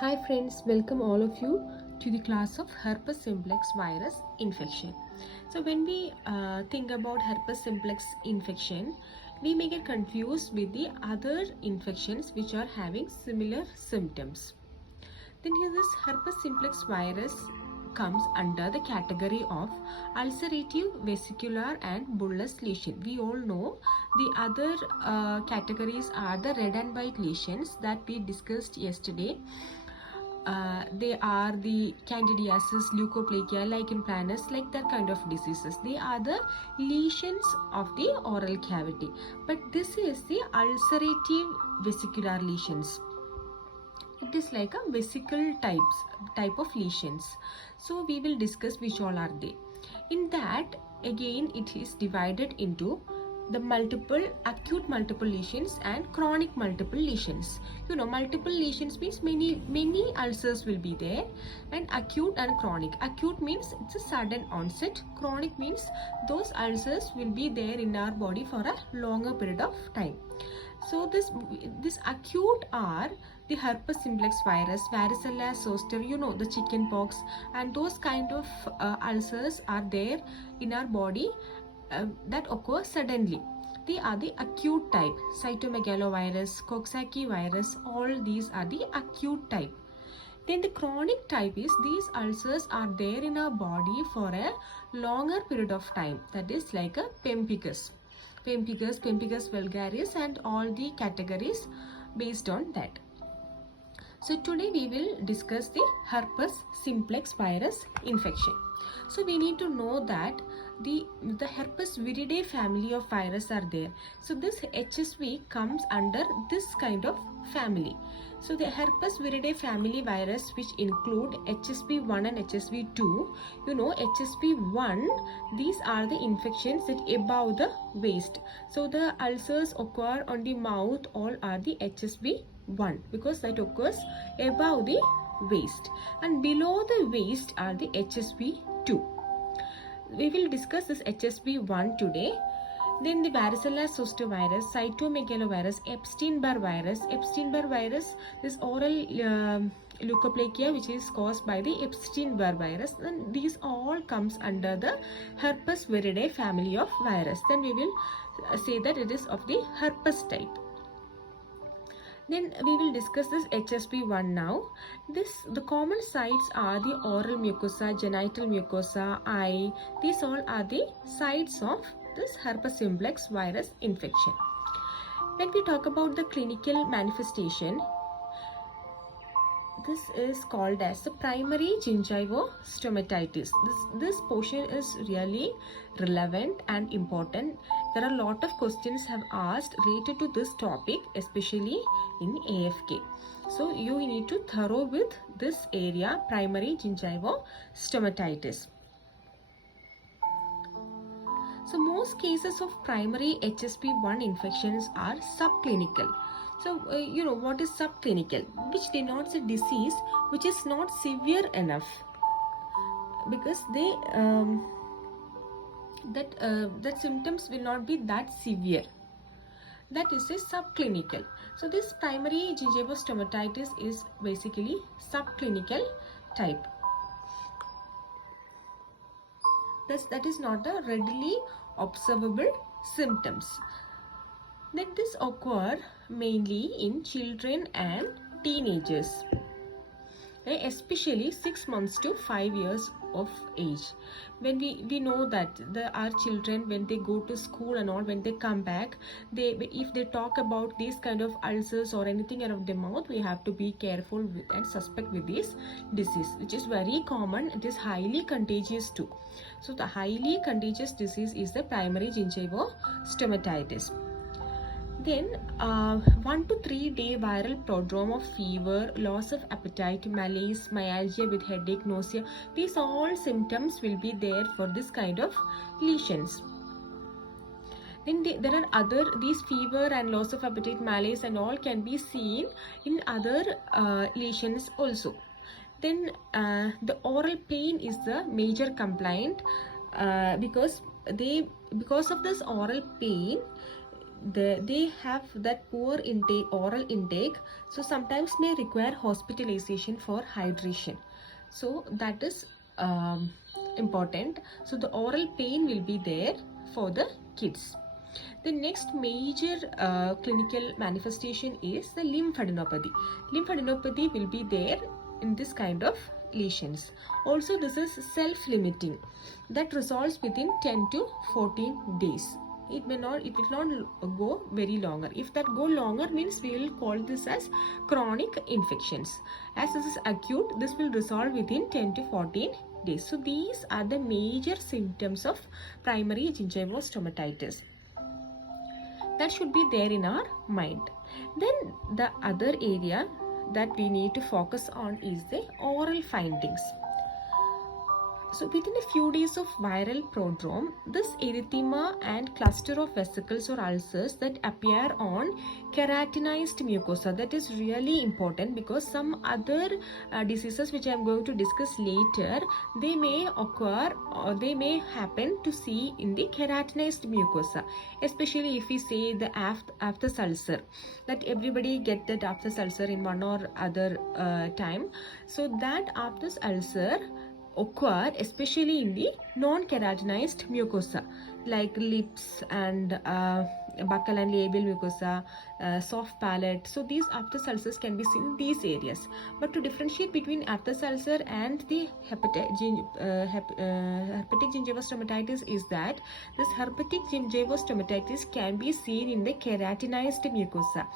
Hi friends, welcome all of you to the class of herpes simplex virus infection. So when we think about herpes simplex infection, we may get confused with the other infections which are having similar symptoms. Then here this herpes simplex virus comes under the category of ulcerative vesicular and bullous lesion. We all know the other categories are the red and white lesions that we discussed yesterday. They are the candidiasis, leukoplakia, lichen planus, like that kind of diseases. They are the lesions of the oral cavity. But this is the ulcerative vesicular lesions. It is like a vesicle type of lesions. So we will discuss which all are they. In that, again, it is divided into the acute multiple lesions and chronic multiple lesions. Multiple lesions means many ulcers will be there, and acute and chronic. Acute means it's a sudden onset. Chronic means those ulcers will be there in our body for a longer period of time. So this acute are the herpes simplex virus, varicella zoster, the chicken pox, and those kind of ulcers are there in our body that occur suddenly. They are the acute type. Cytomegalovirus, Coxsackie virus, all these are the acute type. Then the chronic type is these ulcers are there in our body for a longer period of time. That is like a pemphigus, pemphigus vulgaris, and all the categories based on that. So today we will discuss the herpes simplex virus infection. So we need to know that the herpes viridae family of virus are there. So this HSV comes under this kind of family. So the herpes viridae family virus, which include HSV1 and HSV2, HSV1, these are the infections that above the waist. So the ulcers occur on the mouth, all are the HSV1 because that occurs above the waist, and below the waist are the HSV2. We will discuss this HSV1 today. Then the varicella zoster virus, cytomegalovirus, Epstein-Barr virus, this oral leukoplakia which is caused by the Epstein-Barr virus, and these all comes under the herpes viridae family of virus. Then we will say that it is of the herpes type. Then we will discuss this HSV1 now. The common sites are the oral mucosa, genital mucosa, eye. These all are the sites of this herpes simplex virus infection. When we talk about the clinical manifestation, this is called as the primary gingivostomatitis. This portion is really relevant and important. There are a lot of questions have asked related to this topic, especially in AFK. So you need to thorough with this area, primary gingivostomatitis. So most cases of primary HSV1 infections are subclinical. So, what is subclinical? Which denotes a disease which is not severe enough, because they that symptoms will not be that severe. That is a subclinical. So this primary gingivostomatitis is basically subclinical type. That is not a readily observable symptoms. Then this occur mainly in children and teenagers, especially 6 months to 5 years of age. When we know that our children, when they go to school and all, when they come back, if they talk about these kind of ulcers or anything around the mouth, we have to be careful with and suspect with this disease, which is very common. It is highly contagious too. So the highly contagious disease is the primary gingivostomatitis. Then 1 to 3 day viral prodrome of fever, loss of appetite, malaise, myalgia with headache, nausea. These all symptoms will be there for this kind of lesions. Then there are these fever and loss of appetite, malaise and all can be seen in other lesions also. Then the oral pain is the major complaint because of this oral pain, they have that poor oral intake, so sometimes may require hospitalization for hydration. So that is important. So the oral pain will be there for the kids. The next major clinical manifestation is the lymphadenopathy. Lymphadenopathy will be there in this kind of lesions. Also, this is self-limiting, that resolves within 10 to 14 days. It will not go very longer. If that go longer, means we will call this as chronic infections. As this is acute, this will resolve within 10 to 14 days. So these are the major symptoms of primary gingivostomatitis. That should be there in our mind. Then the other area that we need to focus on is the oral findings. So within a few days of viral prodrome, this erythema and cluster of vesicles or ulcers that appear on keratinized mucosa, that is really important, because some other diseases which I am going to discuss later, they may occur or they may happen to see in the keratinized mucosa, especially if we say the aphthous ulcer, that everybody get that aphthous ulcer in one or other time. So that aphthous ulcer occur especially in the non-keratinized mucosa like lips and buccal and labial mucosa, soft palate. So these aphthous ulcers can be seen in these areas. But to differentiate between aphthous ulcer and the herpetic gingivostomatitis is that this herpetic gingivostomatitis can be seen in the keratinized mucosa,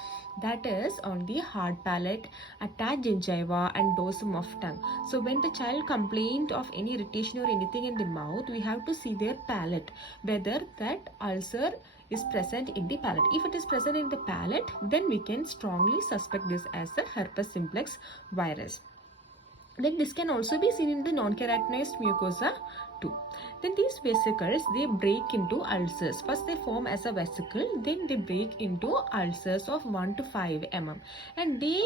that is on the hard palate, attached gingiva and dorsum of tongue. So when the child complained of any irritation or anything in the mouth, we have to see their palate, whether that ulcer is present in the palate. If it is present in the palate, then we can strongly suspect this as a herpes simplex virus. Then this can also be seen in the non-keratinized mucosa too. Then these vesicles, they break into ulcers. First they form as a vesicle, then they break into ulcers of 1 to 5 mm, and they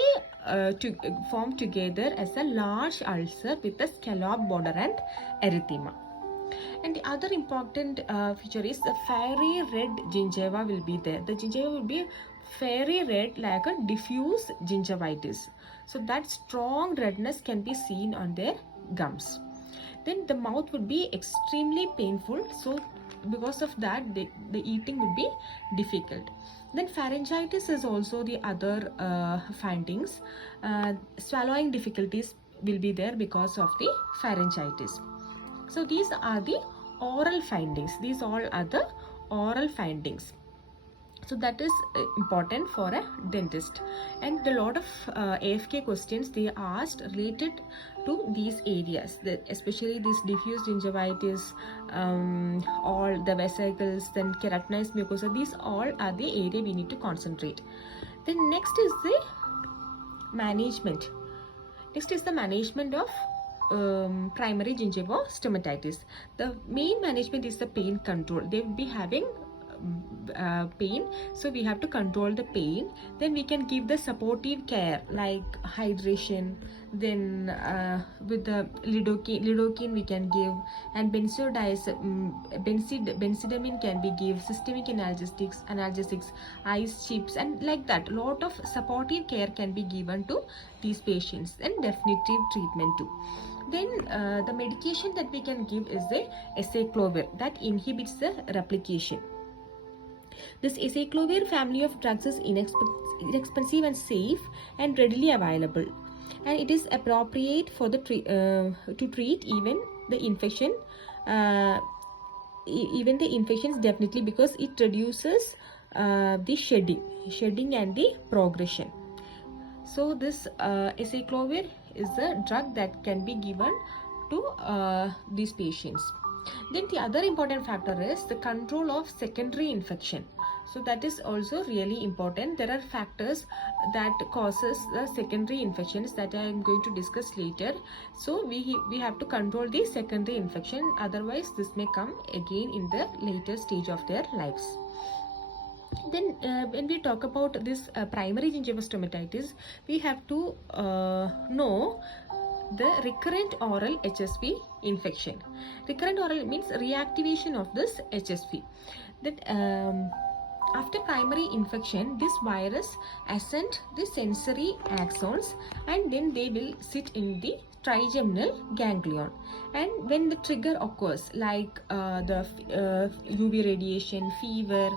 form together as a large ulcer with a scallop border and erythema. And the other important feature is the fiery red gingiva will be there. The gingiva will be fiery red like a diffuse gingivitis. So that strong redness can be seen on their gums. Then the mouth would be extremely painful. So because of that, the eating would be difficult. Then pharyngitis is also the other findings. Swallowing difficulties will be there because of the pharyngitis. So these are the oral findings. These all are the oral findings. So that is important for a dentist. And a lot of AFK questions they asked related to these areas, especially this diffuse gingivitis, all the vesicles, then keratinized mucosa. These all are the area we need to concentrate. Then next is the management. Next is the management of primary gingivostomatitis. The main management is the pain control. They will be having pain, so we have to control the pain. Then we can give the supportive care like hydration, then with the lidocaine we can give, and benzidamine can be give, systemic analgesics, ice chips, and like that. Lot of supportive care can be given to these patients, and definitive treatment too. Then the medication that we can give is the acyclovir, that inhibits the replication. This acyclovir family of drugs is inexpensive and safe and readily available, and it is appropriate for the to treat even the infections definitely, because it reduces the shedding and the progression. So this acyclovir is a drug that can be given to these patients. Then the other important factor is the control of secondary infection. So that is also really important. There are factors that causes the secondary infections that I am going to discuss later. So we have to control the secondary infection, otherwise this may come again in the later stage of their lives. Then when we talk about this primary gingivostomatitis, we have to know the recurrent oral HSV infection. Recurrent oral means reactivation of this HSV. That After primary infection, this virus ascend the sensory axons and then they will sit in the trigeminal ganglion. And when the trigger occurs, like the UV radiation, fever,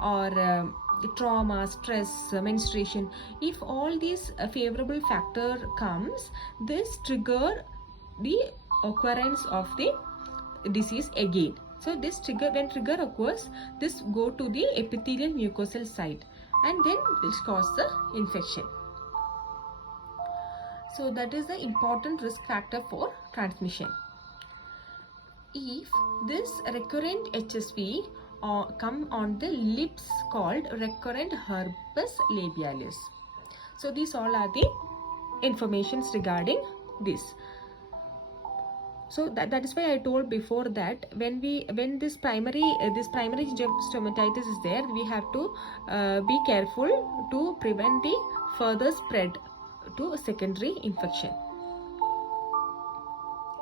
or trauma, stress, menstruation, if all these favorable factor comes, this trigger the occurrence of the disease again. So this trigger, when trigger occurs, this go to the epithelial mucosal site and then this cause the infection. So that is the important risk factor for transmission. If this recurrent HSV come on the lips, called recurrent herpes labialis. So these all are the informations regarding this. So that is why I told before that when this primary gingival stomatitis is there, we have to be careful to prevent the further spread to a secondary infection.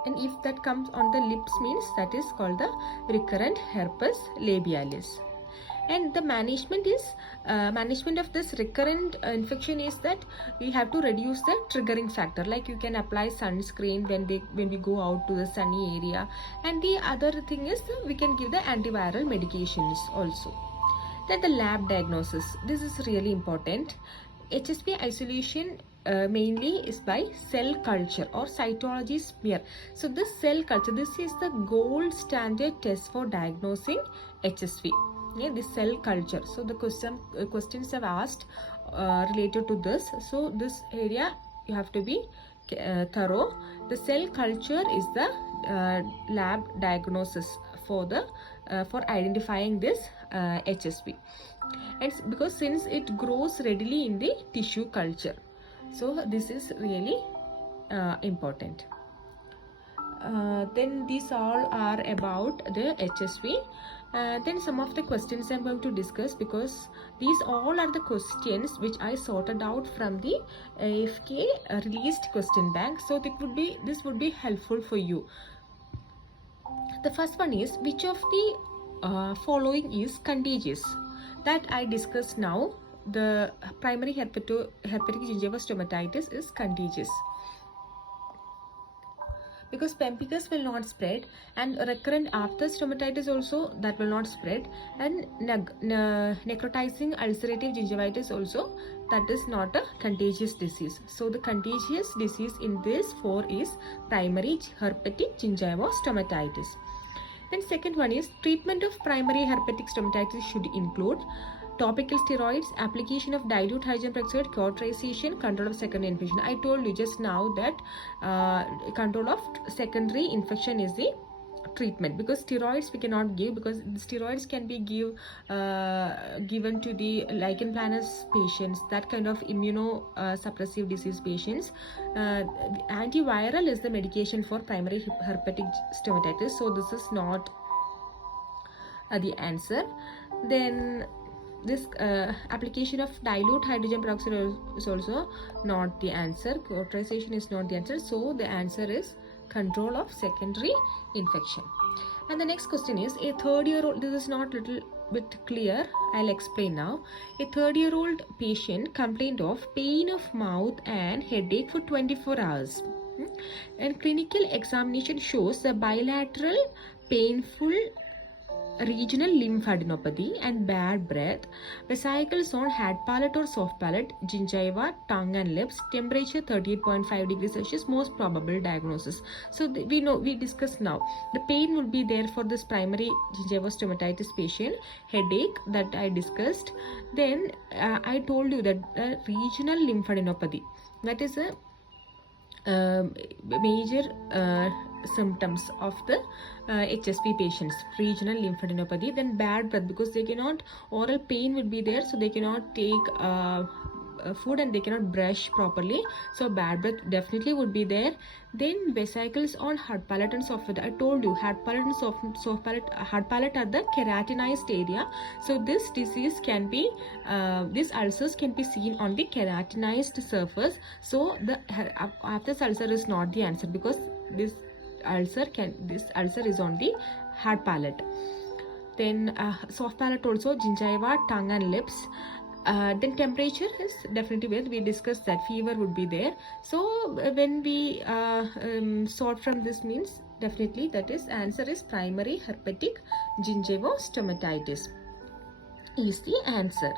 And if that comes on the lips, means that is called the recurrent herpes labialis. And the management is management of this recurrent infection is that we have to reduce the triggering factor. Like you can apply sunscreen when we go out to the sunny area. And the other thing is we can give the antiviral medications also. Then the lab diagnosis. This is really important. HSV isolation mainly is by cell culture or cytology smear. So this cell culture, this is the gold standard test for diagnosing HSV. Yeah, this cell culture. So the questions have asked related to this. So this area you have to be thorough. The cell culture is the lab diagnosis for the for identifying this HSV. And because since it grows readily in the tissue culture, so this is really important. Then these all are about the HSV. Then some of the questions I'm going to discuss, because these all are the questions which I sorted out from the AFK released question bank. So this would be helpful for you. The first one is, which of the following is contagious? That I discussed now. The primary herpetic gingival stomatitis is contagious, because pemphigus will not spread, and recurrent after stomatitis also that will not spread, and necrotizing ulcerative gingivitis also, that is not a contagious disease. So the contagious disease in this 4 is primary herpetic gingival stomatitis. Then second one is, treatment of primary herpetic stomatitis should include topical steroids, application of dilute hydrogen peroxide, cauterization, control of secondary infection. I told you just now that control of secondary infection is the treatment, because steroids we cannot give, because steroids can be given to the lichen planus patients, that kind of immunosuppressive disease patients. Antiviral is the medication for primary herpetic stomatitis, so this is not the answer. Then this application of dilute hydrogen peroxide is also not the answer. Cauterization is not the answer. So the answer is control of secondary infection. And the next question is, a third-year-old, this is not little bit clear, I'll explain now. A third-year-old patient complained of pain of mouth and headache for 24 hours. And clinical examination shows a bilateral painful regional lymphadenopathy and bad breath, vesicles on hard palate or soft palate, gingiva, tongue and lips, temperature 38.5 degrees Celsius, most probable diagnosis. So we discussed now. The pain would be there for this primary gingival stomatitis patient, headache that I discussed. Then I told you that regional lymphadenopathy, that is a major symptoms of the HSV patients, regional lymphadenopathy. Then bad breath, because they cannot, oral pain will be there, so they cannot take food and they cannot brush properly, so bad breath definitely would be there. Then vesicles on hard palate and soft palate. I told you hard palate and soft palate, hard palate are the keratinized area, so this disease can be these ulcers can be seen on the keratinized surface. So the aphthous ulcer is not the answer, because this ulcer is on the hard palate. Then soft palate also, gingiva, tongue and lips. Then temperature is definitely where we discussed that fever would be there. So when we sort from this means definitely that is answer is primary herpetic gingivostomatitis is the answer.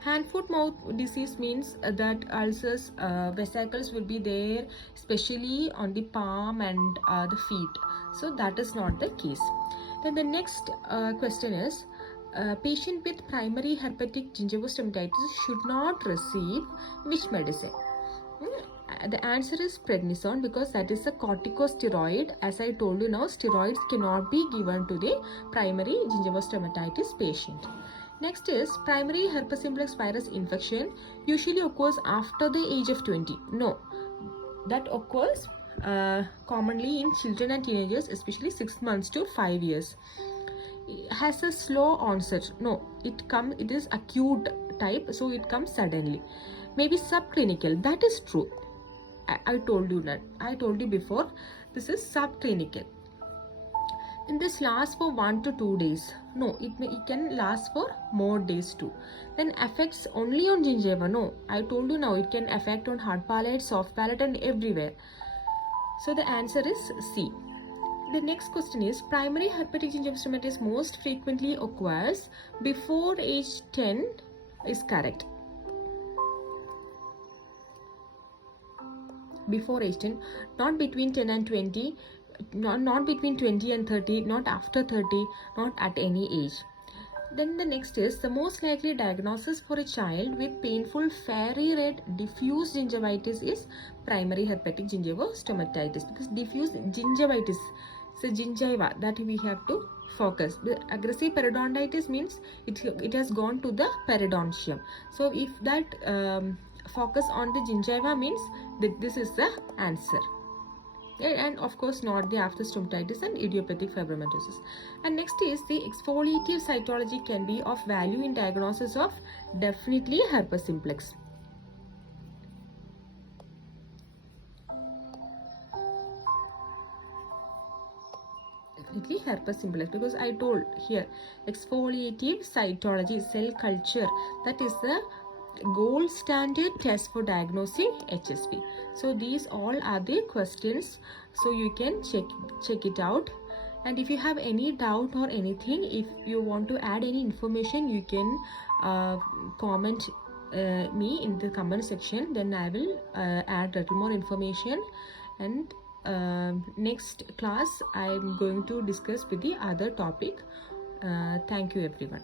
Hand foot mouth disease means that ulcers, vesicles will be there especially on the palm and the feet. So that is not the case. Then the next question is, patient with primary herpetic gingivostomatitis should not receive which medicine? The answer is prednisone, because that is a corticosteroid. As I told you now, steroids cannot be given to the primary gingivostomatitis patient. Next is primary herpes simplex virus infection usually occurs after the age of 20. No, that occurs commonly in children and teenagers, especially 6 months to 5 years. It has a slow onset. No, it is acute type, so it comes suddenly. Maybe subclinical. That is true. I told you that. I told you before. This is subclinical. And this lasts for 1 to 2 days. No, it can last for more days too. Then affects only on gingiva. No, I told you now it can affect on hard palate, soft palate and everywhere. So the answer is C. The next question is, primary herpetic gingivostomatitis most frequently occurs before age 10 is correct. Before age 10, not between 10 and 20, not between 20 and 30, not after 30, not at any age. Then the next is, the most likely diagnosis for a child with painful fiery red diffuse gingivitis is primary herpetic gingivostomatitis, because diffuse gingivitis, so gingiva, that we have to focus. The aggressive periodontitis means it has gone to the periodontium. So if that focus on the gingiva means that this is the answer. And of course not the after stomatitis and idiopathic fibromatosis. And next is, the exfoliative cytology can be of value in diagnosis of definitely herpes simplex. Definitely herpes simplex, because I told here exfoliative cytology, cell culture, that is the gold standard test for diagnosing HSV. So these all are the questions, so you can check it out. And if you have any doubt or anything, if you want to add any information, you can comment me in the comment section. Then I will add a little more information. And next class I am going to discuss with the other topic. Thank you everyone.